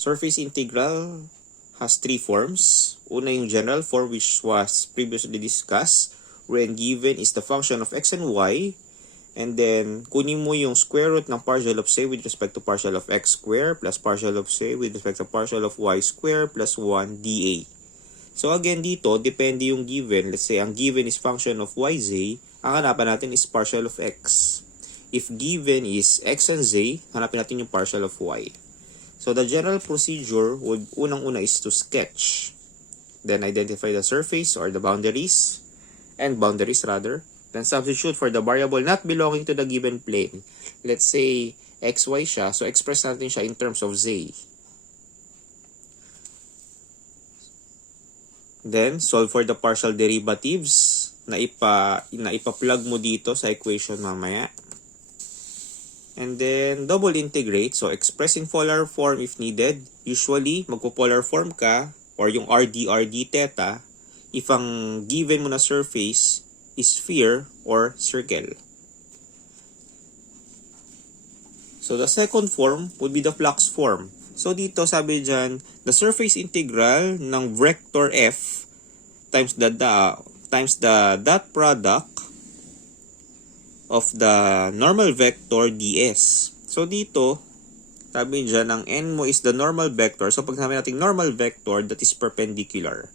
Surface integral has three forms. Una yung general form which was previously discussed, wherein given is the function of x and y. And then, kunin mo yung square root ng partial of say with respect to partial of x square plus partial of say with respect to partial of y square plus 1 dA. So again dito, depende yung given. Let's say, ang given is function of yz. Ang hanapan natin is partial of x. If given is x and z, hanapin natin yung partial of y. So the general procedure would unang-una is to sketch. Then identify the surface or the boundaries. Then substitute for the variable not belonging to the given plane. Let's say xy siya. So express natin siya in terms of z. Then solve for the partial derivatives na ipa-plug mo dito sa equation mamaya. And then double integrate. So express in polar form if needed. Usually magpo-polar form ka or yung RD theta if ang given mo na surface is sphere or circle. So the second form would be the flux form. So dito sabi dyan, the surface integral ng vector f times the dot product of the normal vector ds. So dito, sabi dyan, ang n mo is the normal vector. So pag sabi natin normal vector, that is perpendicular.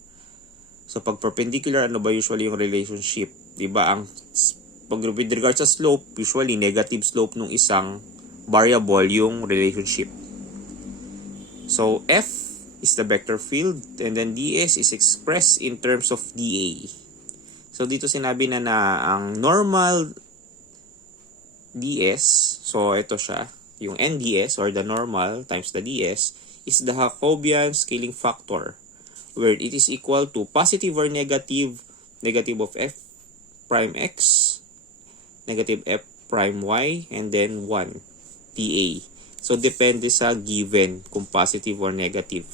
So pag perpendicular, ano ba usually yung relationship? Diba, pag with regards sa slope, usually negative slope nung isang variable yung relationship. So f is the vector field and then ds is expressed in terms of dA. So dito sinabi na ang normal ds, so ito siya, yung nds or the normal times the ds is the Jacobian scaling factor where it is equal to positive or negative of f prime x, negative f prime y, and then 1 dA. So, depende sa given kung positive or negative.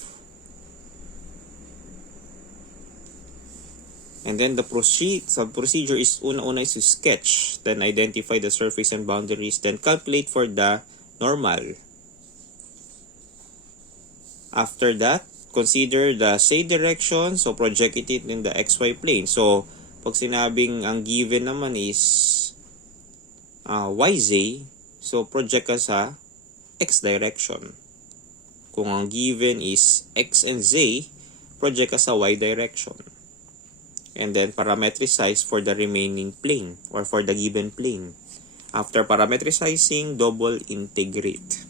And then, the procedure is una-una is to sketch, then identify the surface and boundaries, then calculate for the normal. After that, consider the say direction, so project it in the xy plane. So, pag sinabing ang given naman is yz, so project ka sa x direction. Kung ang given is x and z, project ka sa y direction. And then parametricize for the remaining plane or for the given plane. After parametricizing, double integrate.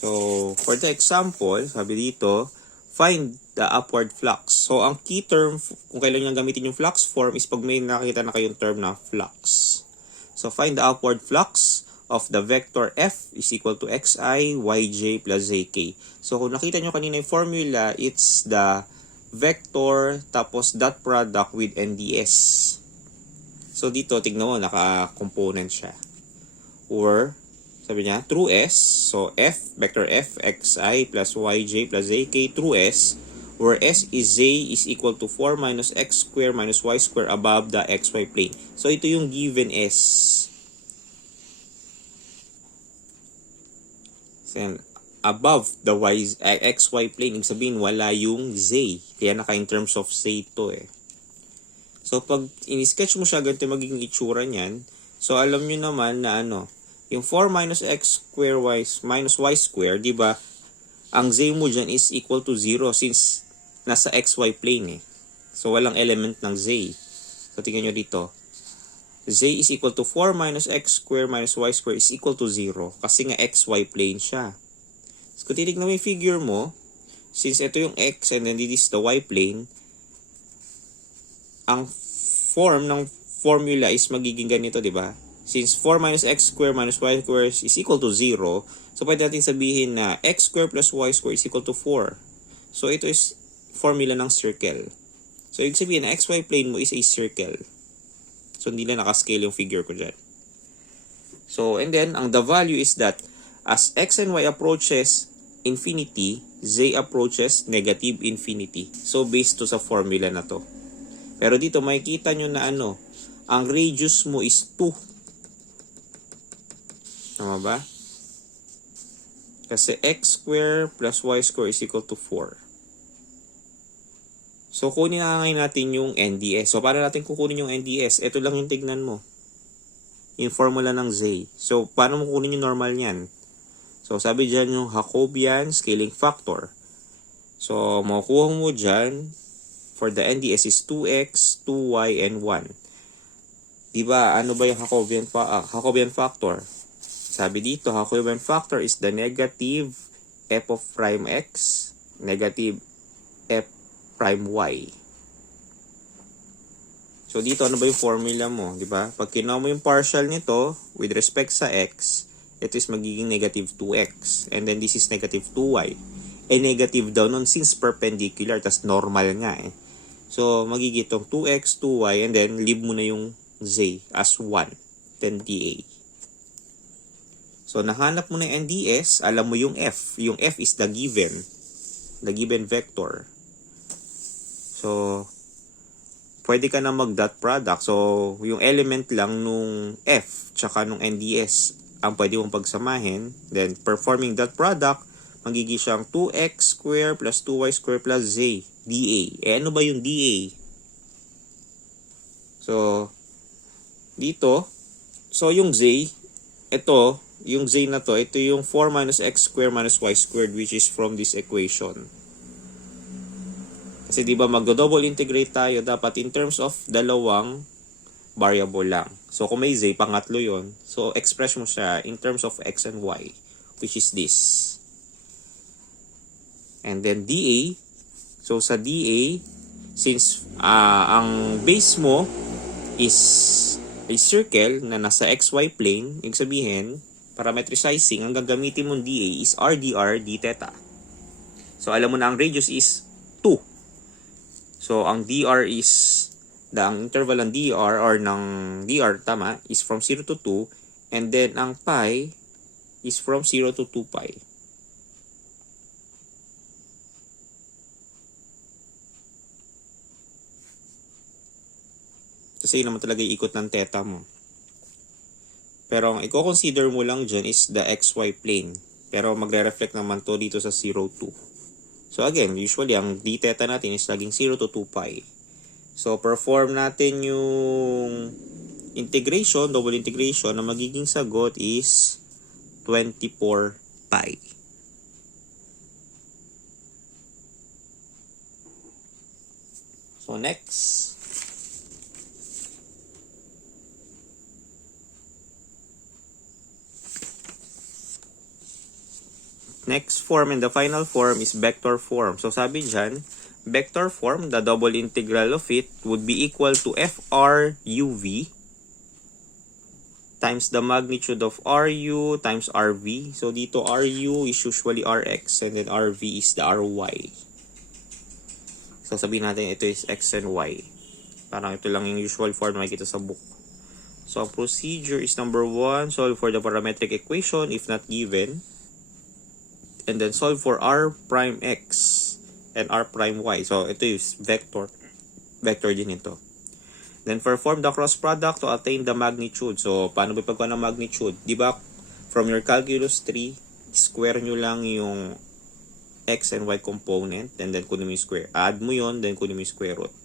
So, for the example, sabi dito, find the upward flux. So, ang key term, kung kailan nyo gamitin yung flux form, is pag may nakita na kayong term na flux. So, find the upward flux of the vector f is equal to xi, yj plus zk. So, kung nakita nyo kanina yung formula, it's the vector tapos dot product with nds. So, dito, tignan mo, naka-component siya. Or, sabi niya, true S. So, f, vector f, xi plus yj plus zk, true S, where s is z is equal to 4 minus x square minus y square above the xy plane. So, ito yung given S. So, above the xy plane, ibig sabihin, wala yung z. Kaya naka in terms of z ito eh. So, pag in-sketch mo siya, ganito magiging itsura niyan. So, alam nyo naman na yung 4 minus x square y minus y square, di ba? Ang z mo dyan is equal to 0 since nasa xy plane eh. So, walang element ng z. So, tingnan nyo dito. Z is equal to 4 minus x square minus y square is equal to 0 kasi nga xy plane siya. So, kung titignan mo yung figure mo, since ito yung x and then this is the y plane, ang form ng formula is magiging ganito, di ba? Since 4 minus x square minus y square is equal to 0, so pwede natin sabihin na x square plus y square is equal to 4. So, ito is formula ng circle. So, ibig sabihin na xy plane mo is a circle. So, hindi na nakascale yung figure ko dyan. So, and then, the value is that as x and y approaches infinity, z approaches negative infinity. So, based to sa formula na to. Pero dito, makikita nyo na ang radius mo is 2. Tama ba? Kasi x square plus y square is equal to 4. So, kunin na ngayon natin yung NDS. So, para natin kukunin yung NDS, ito lang yung tignan mo. Yung formula ng Z. So, paano mo kunin yung normal niyan? So, sabi dyan yung Jacobian scaling factor. So, makukuha mo dyan, for the NDS is 2x, 2y, and 1. Diba, ano ba yung Jacobian factor? Sabi dito, Jacobian factor is the negative f of prime x, negative f prime y. So, dito, ano ba yung formula mo? Diba? Pag kinuha mo yung partial nito, with respect sa x, ito is magiging negative 2x. And then, this is negative 2y. Negative daw nun since perpendicular, tas normal nga eh. So, magiging itong 2x, 2y, and then, leave mo na yung z as 1. Then, dA. So, nahanap mo na yung NDS, alam mo yung f. Yung f is the given vector. So, pwede ka na mag-dot product. So, yung element lang nung f, tsaka nung NDS, ang pwede mong pagsamahin. Then, performing dot product, magiging siyang 2x square plus 2y square plus z, dA. Ano ba yung dA? So, dito, so yung z, ito, yung z na to, ito yung 4 minus x squared minus y squared, which is from this equation. Kasi diba magdo-double integrate tayo, dapat in terms of dalawang variable lang. So kung may z, pangatlo yon. So express mo siya in terms of x and y, which is this. And then dA, so sa dA, since ang base mo is a circle na nasa xy plane, ibig sabihin, parametricizing, ang gagamitin mong dA is rdr d theta. So, alam mo na ang radius is 2. So, ang dr is, ang interval ng dr or ng dr, tama, is from 0 to 2. And then, ang pi is from 0 to 2 pi. Kasi yun naman talaga yung ikot ng theta mo. Pero ang i-consider mo lang dyan is the xy plane. Pero magre-reflect naman to dito sa 0, 2. So again, usually ang d theta natin is laging 0 to 2 pi. So perform natin yung integration, double integration, na magiging sagot is 24 pi. So next. Next form and the final form is vector form. So sabi dyan, vector form, the double integral of it would be equal to FR UV times the magnitude of RU times RV. So dito RU is usually RX and then RV is the RY. So sabihin natin ito is X and Y. Parang ito lang yung usual form na makikita sa book. So ang procedure is number 1, solve for the parametric equation if not given. And then solve for r prime x and r prime y. So, ito is vector. Vector din ito. Then, perform the cross product to attain the magnitude. So, paano ba pagkuha ng magnitude? Diba, from your calculus 3, square nyo lang yung x and y component. And then, kunin mo yung square. Add mo yun, then kunin mo yung square root.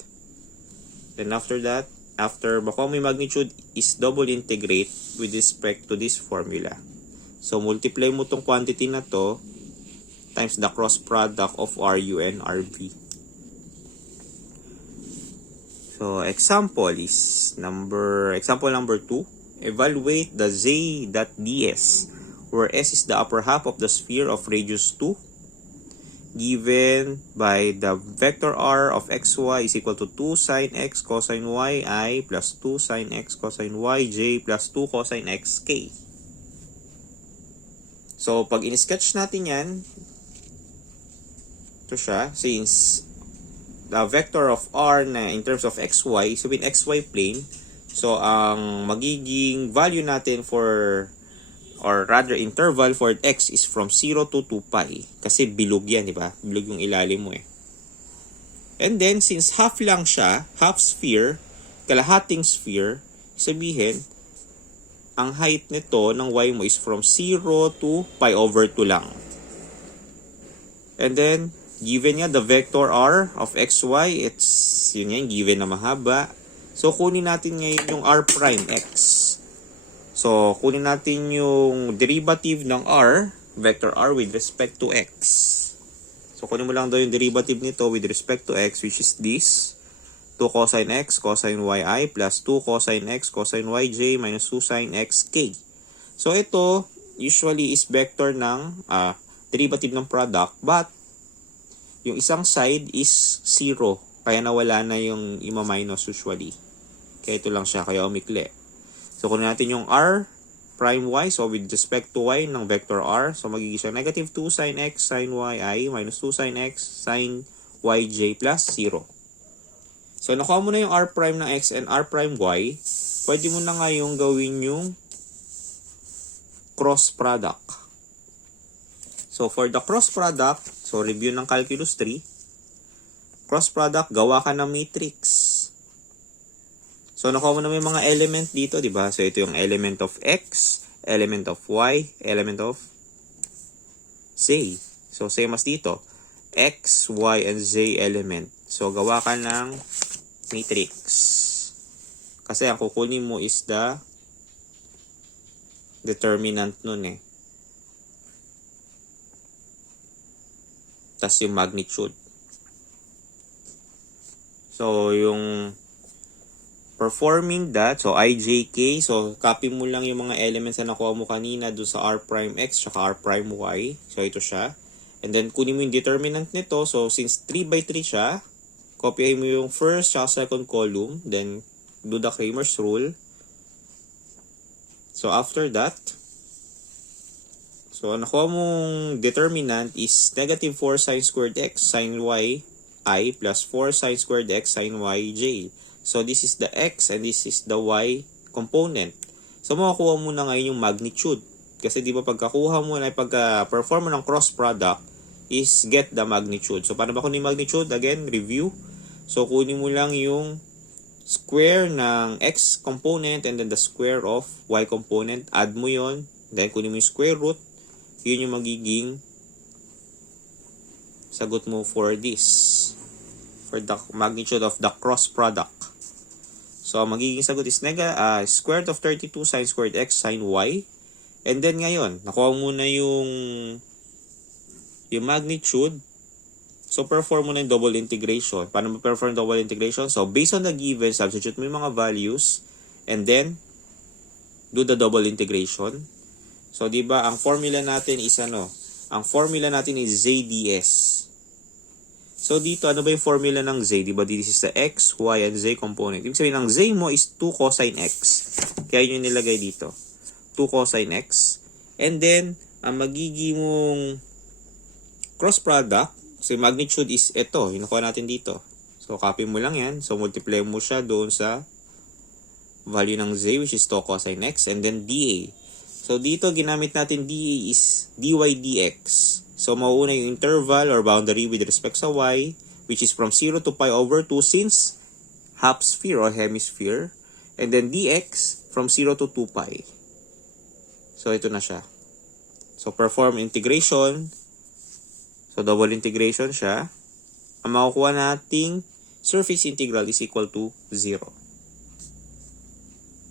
Then, after that, after makuha mo yung magnitude, is double integrate with respect to this formula. So, multiply mo tong quantity na to times the cross product of RU and RV. So, example number 2. Evaluate the z.ds, where s is the upper half of the sphere of radius 2, given by the vector r of xy is equal to 2 sine x cosine y I plus 2 sine x cosine y j plus 2 cosine x k. So, pag in-sketch natin yan, ito siya, since the vector of r na in terms of xy, so in xy plane, so ang magiging value natin for, or rather interval for x is from 0 to 2 pi. Kasi bilog yan, di ba? Bilog yung ilalim mo eh. And then, since half lang siya, half sphere, kalahating sphere, sabihin, ang height nito ng y mo is from 0 to pi over 2 lang. And then, given nga the vector r of xy, yun yan, given na mahaba. So, kunin natin ngayon yung r prime x. So, kunin natin yung derivative ng r, vector r with respect to x. So, kunin mo lang daw yung derivative nito with respect to x, which is this. 2 cosine x cosine yi plus 2 cosine x cosine yj minus 2 sin x k. So, ito usually is vector ng derivative ng product, but yung isang side is 0. Kaya nawala na yung ima-minus usually. Kaya ito lang siya, kaya umikli. So, kunin natin yung r prime y. So, with respect to y ng vector r. So, magiging siya negative 2 sin x sin yi minus 2 sin x sin yj plus 0. So, nakuha mo na yung r prime ng x and r prime y. Pwede mo na ngayong gawin yung cross product. So, for the cross product, so review ng calculus 3. Cross product, gawa ka ng matrix. So, nakuha mo na may mga element dito, di ba? So, ito yung element of x, element of y, element of z. So, same as dito. X, y, and z element. So, gawa ka ng matrix. Kasi ang kukunin mo is the determinant nun eh. Tas yung magnitude. So, yung performing that, so ijk, so copy mo lang yung mga elements na nakuha mo kanina doon sa r prime x tsaka r prime y. So, ito siya. And then, kunin mo yung determinant nito. So, since 3 by 3 siya, copy mo yung first tsaka second column. Then, do the Cramer's rule. So, after that, so, nakuha mong determinant is negative 4 sin squared x sin y I plus 4 sin squared x sin yj. So, this is the x and this is the y component. So, makakuha mo na ngayon yung magnitude. Kasi di ba pagkakuha mo na pagka-perform mo ng cross product is get the magnitude. So, paano ba kunin yung magnitude? Again, review. So, kunin mo lang yung square ng x component and then the square of y component. Add mo yon. Then, kunin mo yung square root. Yun yung magiging sagot mo for this. For the magnitude of the cross product. So, magiging sagot is square root of 32 sin squared x sin y. And then, ngayon, nakuha mo na yung magnitude. So, perform mo na yung double integration. Paano mo perform double integration? So, based on the given, substitute mo yung mga values. And then, do the double integration. So, di ba ang formula natin is Ang formula natin is ZDS. So, dito, ano ba yung formula ng Z? Di ba, this is the X, Y, and Z component. Ibig sabihin, ang Z mo is 2 cosine X. Kaya yun yung nilagay dito. 2 cosine X. And then, ang magiging mong cross product, kasi magnitude is ito, yung nakuha natin dito. So, copy mo lang yan. So, multiply mo siya doon sa value ng z, which is 2 cosine x, and then dA. So, dito, ginamit natin dA is dy dx. So, mauuna yung interval or boundary with respect sa y, which is from 0 to pi over 2 since half sphere or hemisphere. And then dx from 0 to 2 pi. So, ito na siya. So, perform integration. So, double integration siya. Ang makukuha nating surface integral is equal to 0.